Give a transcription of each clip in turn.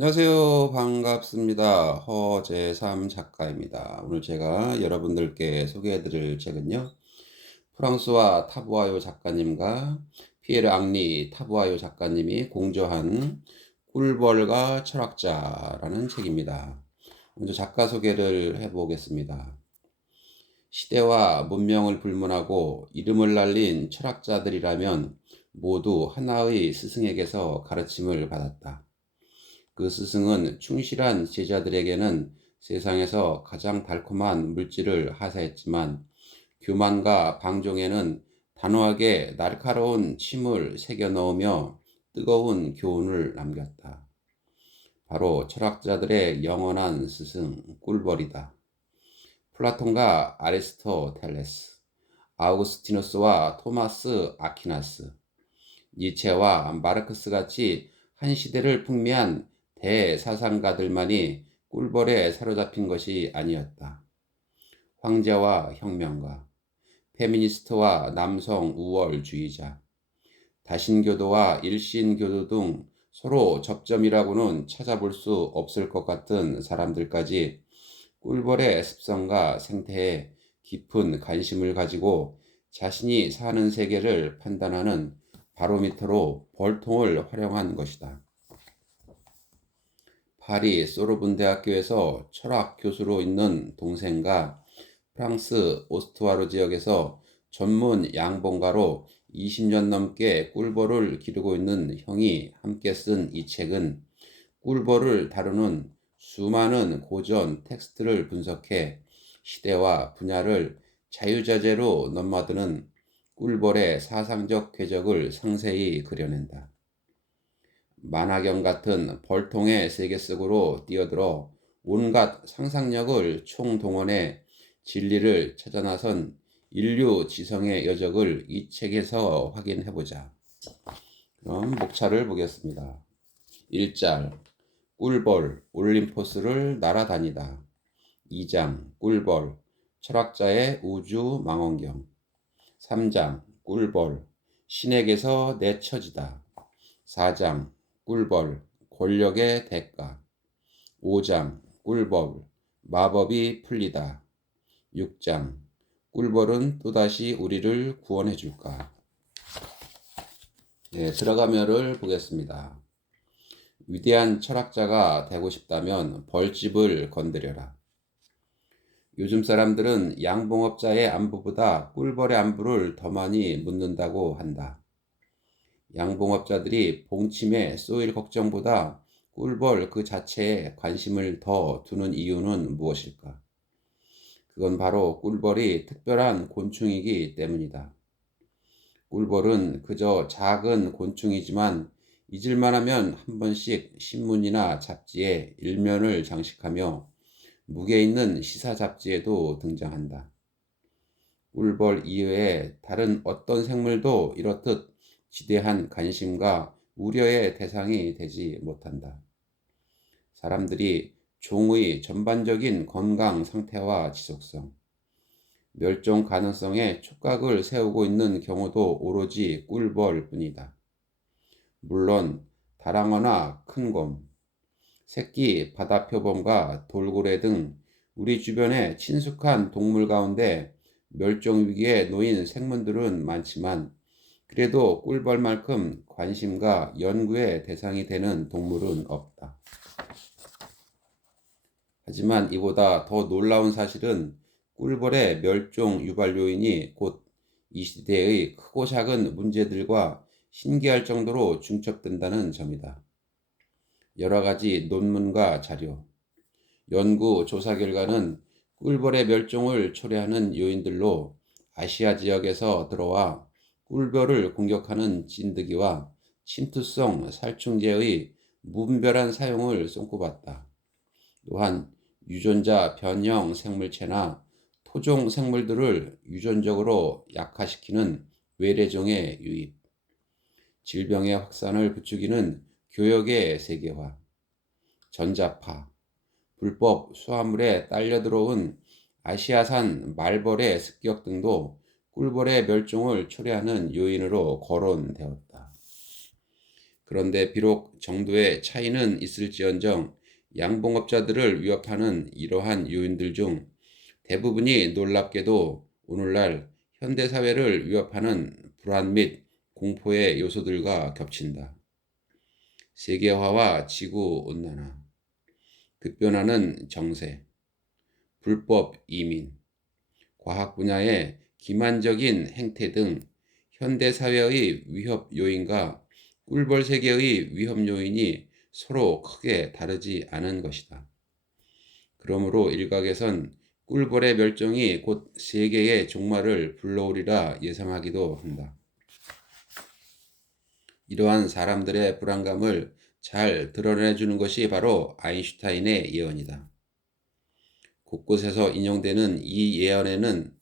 안녕하세요. 반갑습니다. 허재삼 작가입니다. 오늘 제가 여러분들께 소개해드릴 책은요. 프랑스와 타부아요 작가님과 피에르 앙리 타부아요 작가님이 공저한 꿀벌과 철학자라는 책입니다. 먼저 작가 소개를 해보겠습니다. 시대와 문명을 불문하고 이름을 날린 철학자들이라면 모두 하나의 스승에게서 가르침을 받았다. 그 스승은 충실한 제자들에게는 세상에서 가장 달콤한 물질을 하사했지만 교만과 방종에는 단호하게 날카로운 침을 새겨 넣으며 뜨거운 교훈을 남겼다. 바로 철학자들의 영원한 스승 꿀벌이다. 플라톤과 아리스토텔레스, 아우구스티누스와 토마스 아퀴나스, 니체와 마르크스 같이 한 시대를 풍미한 대사상가들만이 꿀벌에 사로잡힌 것이 아니었다. 황제와 혁명가, 페미니스트와 남성 우월주의자, 다신교도와 일신교도 등 서로 접점이라고는 찾아볼 수 없을 것 같은 사람들까지 꿀벌의 습성과 생태에 깊은 관심을 가지고 자신이 사는 세계를 판단하는 바로미터로 벌통을 활용한 것이다. 파리 소르본 대학교에서 철학 교수로 있는 동생과 프랑스 오스트와르 지역에서 전문 양봉가로 20년 넘게 꿀벌을 기르고 있는 형이 함께 쓴 이 책은 꿀벌을 다루는 수많은 고전 텍스트를 분석해 시대와 분야를 자유자재로 넘나드는 꿀벌의 사상적 궤적을 상세히 그려낸다. 만화경 같은 벌통의 세계 속으로 뛰어들어 온갖 상상력을 총동원해 진리를 찾아 나선 인류 지성의 여적을 이 책에서 확인해보자. 그럼 목차를 보겠습니다. 1장 꿀벌 올림포스를 날아다니다. 2장 꿀벌 철학자의 우주 망원경. 3장 꿀벌 신에게서 내처지다. 4장 꿀벌 권력의 대가. 5장 꿀벌 마법이 풀리다. 6장 꿀벌은 또다시 우리를 구원해 줄까. 들어가면을 보겠습니다. 위대한 철학자가 되고 싶다면 벌집을 건드려라. 요즘 사람들은 양봉업자의 안부보다 꿀벌의 안부를 더 많이 묻는다고 한다. 양봉업자들이 봉침에 쏘일 걱정보다 꿀벌 그 자체에 관심을 더 두는 이유는 무엇일까? 그건 바로 꿀벌이 특별한 곤충이기 때문이다. 꿀벌은 그저 작은 곤충이지만 잊을만 하면 한 번씩 신문이나 잡지에 일면을 장식하며 무게 있는 시사 잡지에도 등장한다. 꿀벌 이외에 다른 어떤 생물도 이렇듯 지대한 관심과 우려의 대상이 되지 못한다. 사람들이 종의 전반적인 건강 상태와 지속성, 멸종 가능성에 촉각을 세우고 있는 경우도 오로지 꿀벌 뿐이다. 물론 다랑어나 큰곰, 새끼 바다표범과 돌고래 등 우리 주변에 친숙한 동물 가운데 멸종 위기에 놓인 생물들은 많지만 그래도 꿀벌만큼 관심과 연구의 대상이 되는 동물은 없다. 하지만 이보다 더 놀라운 사실은 꿀벌의 멸종 유발 요인이 곧 이 시대의 크고 작은 문제들과 신기할 정도로 중첩된다는 점이다. 여러 가지 논문과 자료, 연구 조사 결과는 꿀벌의 멸종을 초래하는 요인들로 아시아 지역에서 들어와 꿀벌을 공격하는 진드기와 침투성 살충제의 무분별한 사용을 손꼽았다. 또한 유전자 변형 생물체나 토종 생물들을 유전적으로 약화시키는 외래종의 유입, 질병의 확산을 부추기는 교역의 세계화, 전자파, 불법 수화물에 딸려 들어온 아시아산 말벌의 습격 등도 꿀벌의 멸종을 초래하는 요인으로 거론되었다. 그런데 비록 정도의 차이는 있을지언정 양봉업자들을 위협하는 이러한 요인들 중 대부분이 놀랍게도 오늘날 현대사회를 위협하는 불안 및 공포의 요소들과 겹친다. 세계화와 지구온난화, 급변하는 정세, 불법 이민, 과학 분야의 기만적인 행태 등 현대사회의 위협 요인과 꿀벌 세계의 위협 요인이 서로 크게 다르지 않은 것이다. 그러므로 일각에선 꿀벌의 멸종이 곧 세계의 종말을 불러오리라 예상하기도 한다. 이러한 사람들의 불안감을 잘 드러내주는 것이 바로 아인슈타인의 예언이다. 곳곳에서 인용되는 이 예언에는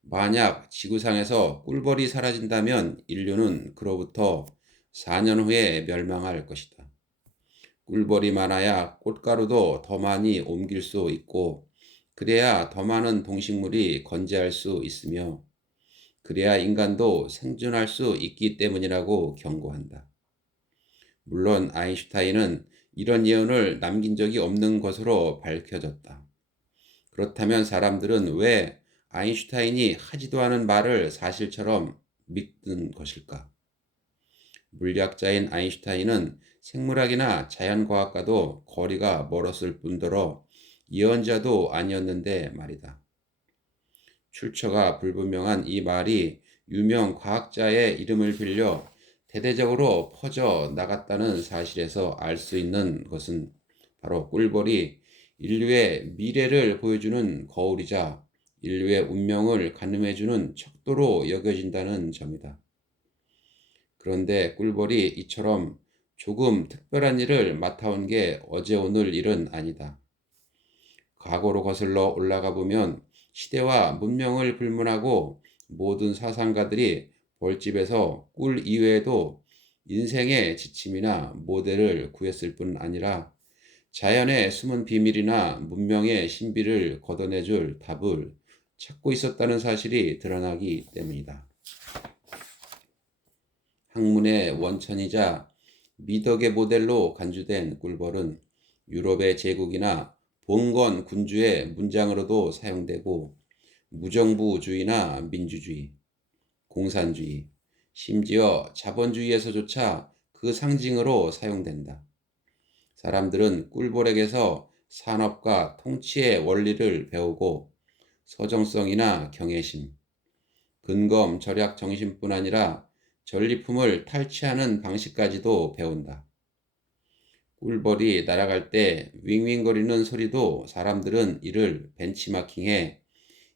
만약 지구상에서 꿀벌이 사라진다면 인류는 그로부터 4년 후에 멸망할 것이다. 꿀벌이 많아야 꽃가루도 더 많이 옮길 수 있고 그래야 더 많은 동식물이 건재할 수 있으며 그래야 인간도 생존할 수 있기 때문이라고 경고한다. 물론 아인슈타인은 이런 예언을 남긴 적이 없는 것으로 밝혀졌다. 그렇다면 사람들은 왜 아인슈타인이 하지도 않은 말을 사실처럼 믿는 것일까? 물리학자인 아인슈타인은 생물학이나 자연과학과도 거리가 멀었을 뿐더러 예언자도 아니었는데 말이다. 출처가 불분명한 이 말이 유명 과학자의 이름을 빌려 대대적으로 퍼져 나갔다는 사실에서 알 수 있는 것은 바로 꿀벌이 인류의 미래를 보여주는 거울이자 인류의 운명을 가늠해주는 척도로 여겨진다는 점이다. 그런데 꿀벌이 이처럼 조금 특별한 일을 맡아온 게 어제 오늘 일은 아니다. 과거로 거슬러 올라가 보면 시대와 문명을 불문하고 모든 사상가들이 벌집에서 꿀 이외에도 인생의 지침이나 모델을 구했을 뿐 아니라 자연의 숨은 비밀이나 문명의 신비를 걷어내줄 답을 찾고 있었다는 사실이 드러나기 때문이다. 학문의 원천이자 미덕의 모델로 간주된 꿀벌은 유럽의 제국이나 봉건 군주의 문장으로도 사용되고 무정부주의나 민주주의, 공산주의, 심지어 자본주의에서조차 그 상징으로 사용된다. 사람들은 꿀벌에게서 산업과 통치의 원리를 배우고 서정성이나 경외심, 근검 절약 정신뿐 아니라 전리품을 탈취하는 방식까지도 배운다. 꿀벌이 날아갈 때 윙윙거리는 소리도 사람들은 이를 벤치마킹해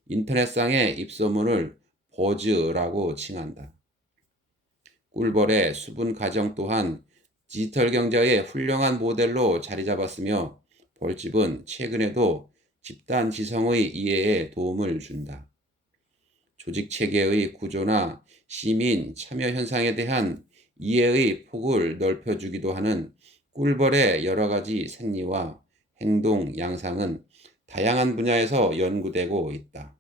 인터넷상의 입소문을 버즈라고 칭한다. 꿀벌의 수분 가정 또한 디지털 경제의 훌륭한 모델로 자리 잡았으며 벌집은 최근에도 집단 지성의 이해에 도움을 준다. 조직 체계의 구조나 시민 참여 현상에 대한 이해의 폭을 넓혀주기도 하는 꿀벌의 여러 가지 생리와 행동 양상은 다양한 분야에서 연구되고 있다.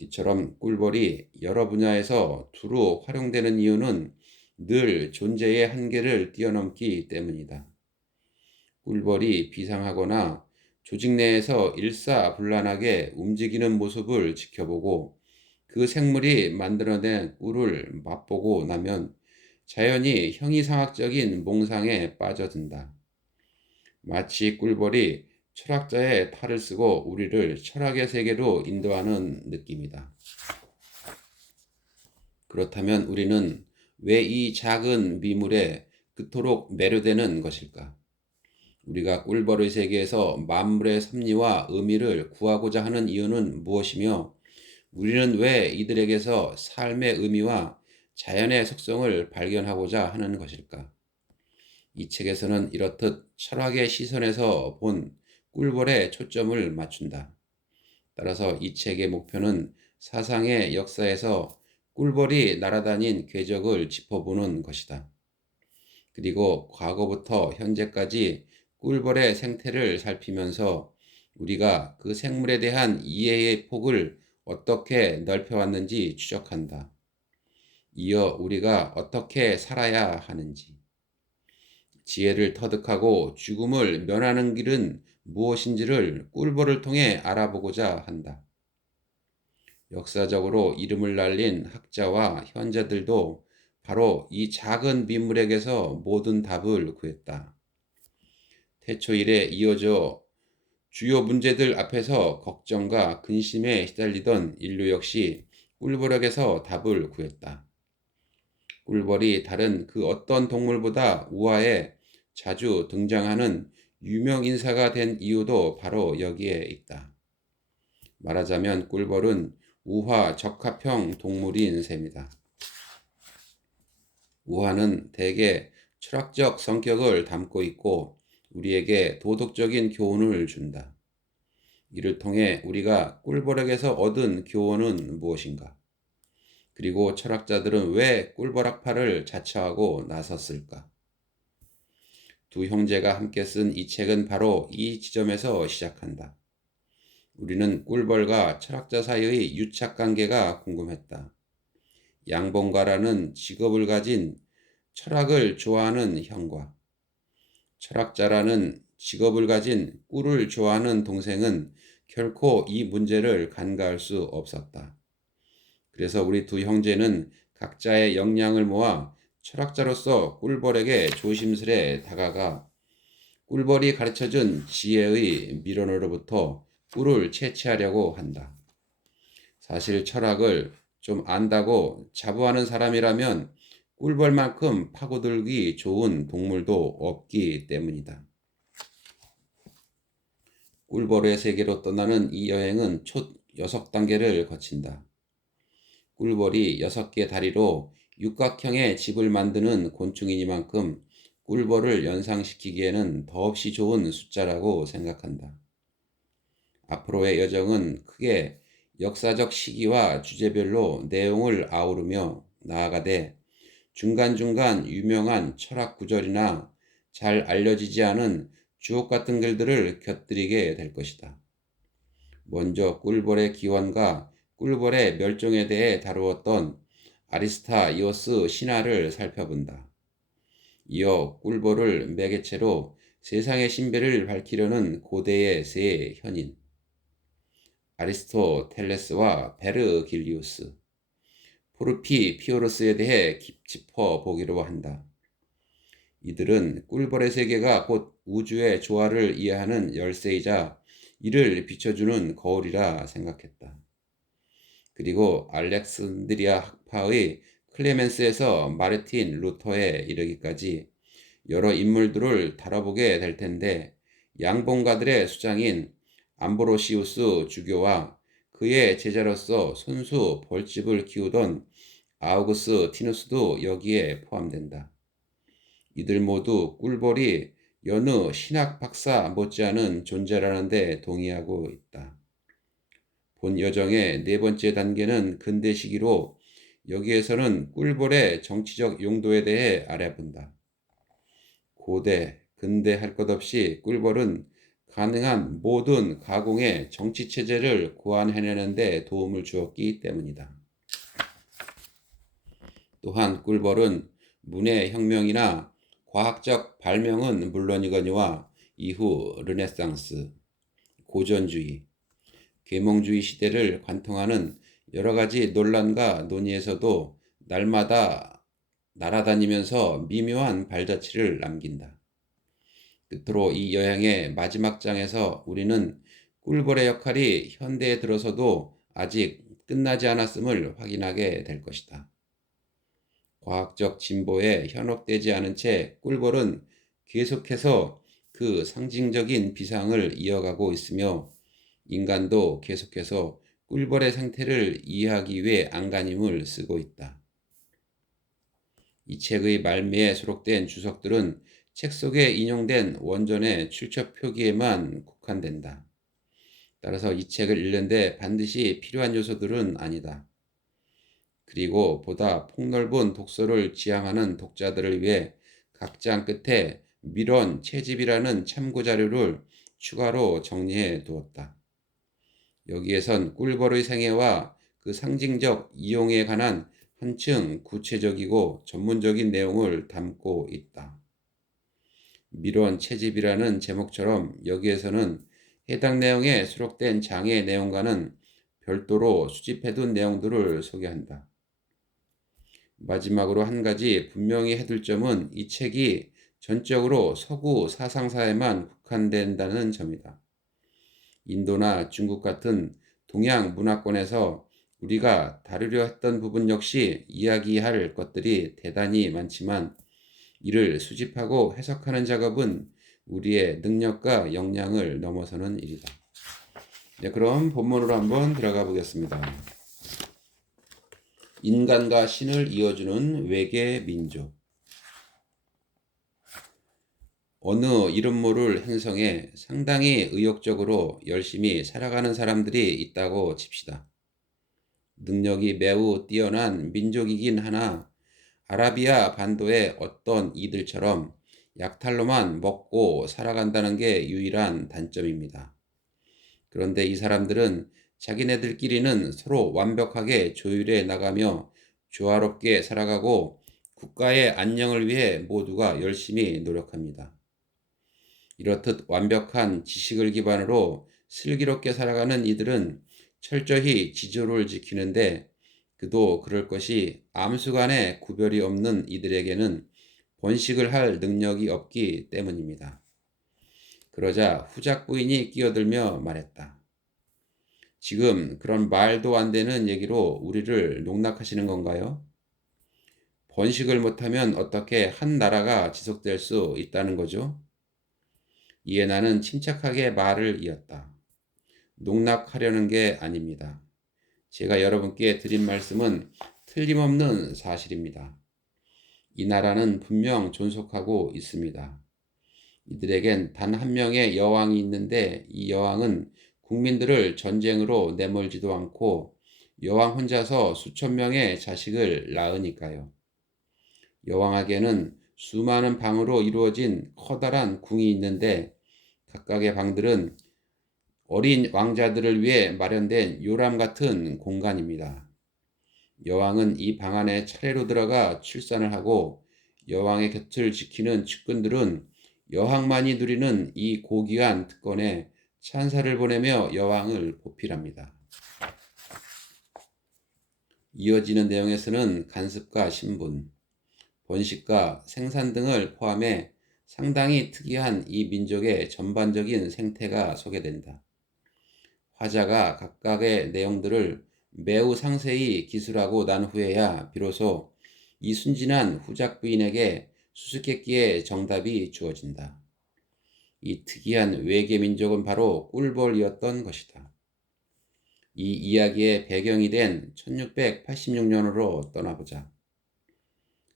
이처럼 꿀벌이 여러 분야에서 두루 활용되는 이유는 늘 존재의 한계를 뛰어넘기 때문이다. 꿀벌이 비상하거나 조직 내에서 일사불란하게 움직이는 모습을 지켜보고 그 생물이 만들어낸 꿀을 맛보고 나면 자연히 형이상학적인 몽상에 빠져든다. 마치 꿀벌이 철학자의 탈을 쓰고 우리를 철학의 세계로 인도하는 느낌이다. 그렇다면 우리는 왜 이 작은 미물에 그토록 매료되는 것일까? 우리가 꿀벌의 세계에서 만물의 섭리와 의미를 구하고자 하는 이유는 무엇이며 우리는 왜 이들에게서 삶의 의미와 자연의 속성을 발견하고자 하는 것일까? 이 책에서는 이렇듯 철학의 시선에서 본 꿀벌에 초점을 맞춘다. 따라서 이 책의 목표는 사상의 역사에서 꿀벌이 날아다닌 궤적을 짚어보는 것이다. 그리고 과거부터 현재까지 꿀벌의 생태를 살피면서 우리가 그 생물에 대한 이해의 폭을 어떻게 넓혀왔는지 추적한다. 이어 우리가 어떻게 살아야 하는지, 지혜를 터득하고 죽음을 면하는 길은 무엇인지를 꿀벌을 통해 알아보고자 한다. 역사적으로 이름을 날린 학자와 현자들도 바로 이 작은 민물에게서 모든 답을 구했다. 태초 이래 이어져 주요 문제들 앞에서 걱정과 근심에 시달리던 인류 역시 꿀벌에게서 답을 구했다. 꿀벌이 다른 그 어떤 동물보다 우화에 자주 등장하는 유명 인사가 된 이유도 바로 여기에 있다. 말하자면 꿀벌은 우화 적합형 동물인 셈이다. 우화는 대개 철학적 성격을 담고 있고 우리에게 도덕적인 교훈을 준다. 이를 통해 우리가 꿀벌에게서 얻은 교훈은 무엇인가? 그리고 철학자들은 왜 꿀벌학파를 자처하고 나섰을까? 두 형제가 함께 쓴 이 책은 바로 이 지점에서 시작한다. 우리는 꿀벌과 철학자 사이의 유착관계가 궁금했다. 양봉가라는 직업을 가진 철학을 좋아하는 형과 철학자라는 직업을 가진 꿀을 좋아하는 동생은 결코 이 문제를 간과할 수 없었다. 그래서 우리 두 형제는 각자의 역량을 모아 철학자로서 꿀벌에게 조심스레 다가가 꿀벌이 가르쳐준 지혜의 미련으로부터 꿀을 채취하려고 한다. 사실 철학을 좀 안다고 자부하는 사람이라면 꿀벌만큼 파고들기 좋은 동물도 없기 때문이다. 꿀벌의 세계로 떠나는 이 여행은 총 6단계를 거친다. 꿀벌이 6개 다리로 육각형의 집을 만드는 곤충이니만큼 꿀벌을 연상시키기에는 더없이 좋은 숫자라고 생각한다. 앞으로의 여정은 크게 역사적 시기와 주제별로 내용을 아우르며 나아가되 중간중간 유명한 철학 구절이나 잘 알려지지 않은 주옥 같은 글들을 곁들이게 될 것이다. 먼저 꿀벌의 기원과 꿀벌의 멸종에 대해 다루었던 아리스타이오스 신화를 살펴본다. 이어 꿀벌을 매개체로 세상의 신비를 밝히려는 고대의 세 현인 아리스토텔레스와 베르길리우스, 포르피피오르스에 대해 짚어보기로 한다. 이들은 꿀벌의 세계가 곧 우주의 조화를 이해하는 열쇠이자 이를 비춰주는 거울이라 생각했다. 그리고 알렉산드리아 학파의 클레멘스에서 마르틴 루터에 이르기까지 여러 인물들을 다뤄보게 될 텐데 양봉가들의 수장인 암브로시우스 주교와 그의 제자로서 손수 벌집을 키우던 아우구스티누스도 여기에 포함된다. 이들 모두 꿀벌이 여느 신학 박사 못지않은 존재라는 데 동의하고 있다. 본 여정의 4번째 단계는 근대 시기로 여기에서는 꿀벌의 정치적 용도에 대해 알아본다. 고대, 근대 할 것 없이 꿀벌은 가능한 모든 가공의 정치체제를 고안해내는 데 도움을 주었기 때문이다. 또한 꿀벌은 문의 혁명이나 과학적 발명은 물론이거니와 이후 르네상스, 고전주의, 계몽주의 시대를 관통하는 여러 가지 논란과 논의에서도 날마다 날아다니면서 미묘한 발자취를 남긴다. 끝으로 이 여행의 마지막 장에서 우리는 꿀벌의 역할이 현대에 들어서도 아직 끝나지 않았음을 확인하게 될 것이다. 과학적 진보에 현혹되지 않은 채 꿀벌은 계속해서 그 상징적인 비상을 이어가고 있으며 인간도 계속해서 꿀벌의 상태를 이해하기 위해 안간힘을 쓰고 있다. 이 책의 말미에 수록된 주석들은 책 속에 인용된 원전의 출처 표기에만 국한된다. 따라서 이 책을 읽는데 반드시 필요한 요소들은 아니다. 그리고 보다 폭넓은 독서를 지향하는 독자들을 위해 각 장 끝에 밀원 채집이라는 참고 자료를 추가로 정리해 두었다. 여기에선 꿀벌의 생애와 그 상징적 이용에 관한 한층 구체적이고 전문적인 내용을 담고 있다. 미론 채집이라는 제목처럼 여기에서는 해당 내용에 수록된 장의 내용과는 별도로 수집해둔 내용들을 소개한다. 마지막으로 한 가지 분명히 해둘 점은 이 책이 전적으로 서구 사상사에만 국한된다는 점이다. 인도나 중국 같은 동양 문화권에서 우리가 다루려 했던 부분 역시 이야기할 것들이 대단히 많지만 이를 수집하고 해석하는 작업은 우리의 능력과 역량을 넘어서는 일이다. 네, 그럼 본문으로 한번 들어가 보겠습니다. 인간과 신을 이어주는 외계 민족. 어느 이름 모를 행성에 상당히 의욕적으로 열심히 살아가는 사람들이 있다고 칩시다. 능력이 매우 뛰어난 민족이긴 하나 아라비아 반도의 어떤 이들처럼 약탈로만 먹고 살아간다는 게 유일한 단점입니다. 그런데 이 사람들은 자기네들끼리는 서로 완벽하게 조율해 나가며 조화롭게 살아가고 국가의 안녕을 위해 모두가 열심히 노력합니다. 이렇듯 완벽한 지식을 기반으로 슬기롭게 살아가는 이들은 철저히 지조를 지키는데 그도 그럴 것이 암수 간의 구별이 없는 이들에게는 번식을 할 능력이 없기 때문입니다. 그러자 후작 부인이 끼어들며 말했다. 지금 그런 말도 안 되는 얘기로 우리를 농락하시는 건가요? 번식을 못하면 어떻게 한 나라가 지속될 수 있다는 거죠? 이에 나는 침착하게 말을 이었다. 농락하려는 게 아닙니다. 제가 여러분께 드린 말씀은 틀림없는 사실입니다. 이 나라는 분명 존속하고 있습니다. 이들에겐 단 한 명의 여왕이 있는데 이 여왕은 국민들을 전쟁으로 내몰지도 않고 여왕 혼자서 수천 명의 자식을 낳으니까요. 여왕에게는 수많은 방으로 이루어진 커다란 궁이 있는데 각각의 방들은 어린 왕자들을 위해 마련된 요람 같은 공간입니다. 여왕은 이 방 안에 차례로 들어가 출산을 하고 여왕의 곁을 지키는 측근들은 여왕만이 누리는 이 고귀한 특권에 찬사를 보내며 여왕을 보필합니다. 이어지는 내용에서는 간습과 신분, 번식과 생산 등을 포함해 상당히 특이한 이 민족의 전반적인 생태가 소개된다. 화자가 각각의 내용들을 매우 상세히 기술하고 난 후에야 비로소 이 순진한 후작 부인에게 수수께끼의 정답이 주어진다. 이 특이한 외계 민족은 바로 꿀벌이었던 것이다. 이 이야기의 배경이 된 1686년으로 떠나보자.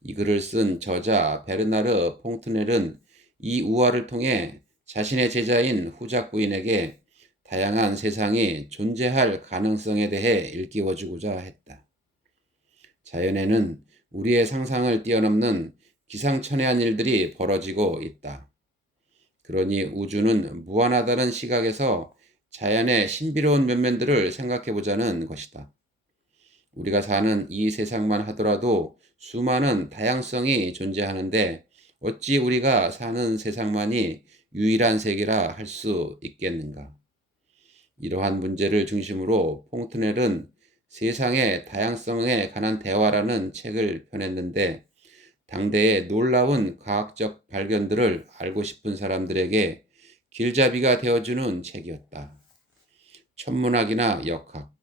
이 글을 쓴 저자 베르나르 퐁트넬은 이 우화를 통해 자신의 제자인 후작 부인에게 다양한 세상이 존재할 가능성에 대해 일깨워주고자 했다. 자연에는 우리의 상상을 뛰어넘는 기상천외한 일들이 벌어지고 있다. 그러니 우주는 무한하다는 시각에서 자연의 신비로운 면면들을 생각해 보자는 것이다. 우리가 사는 이 세상만 하더라도 수많은 다양성이 존재하는데 어찌 우리가 사는 세상만이 유일한 세계라 할 수 있겠는가? 이러한 문제를 중심으로 퐁트넬은 세상의 다양성에 관한 대화라는 책을 펴냈는데 당대의 놀라운 과학적 발견들을 알고 싶은 사람들에게 길잡이가 되어주는 책이었다. 천문학이나 역학,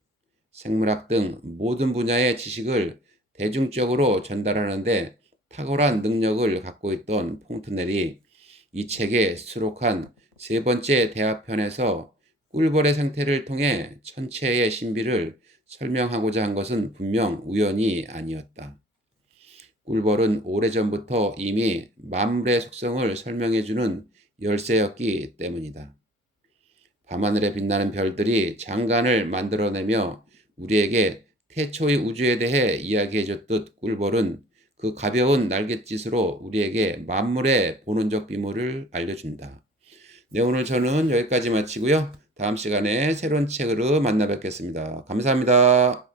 생물학 등 모든 분야의 지식을 대중적으로 전달하는데 탁월한 능력을 갖고 있던 퐁트넬이 이 책에 수록한 세 번째 대화편에서 꿀벌의 생태를 통해 천체의 신비를 설명하고자 한 것은 분명 우연이 아니었다. 꿀벌은 오래전부터 이미 만물의 속성을 설명해주는 열쇠였기 때문이다. 밤하늘에 빛나는 별들이 장관을 만들어내며 우리에게 태초의 우주에 대해 이야기해줬듯 꿀벌은 그 가벼운 날갯짓으로 우리에게 만물의 본원적 비밀을 알려준다. 네, 오늘 저는 여기까지 마치고요. 다음 시간에 새로운 책으로 만나 뵙겠습니다. 감사합니다.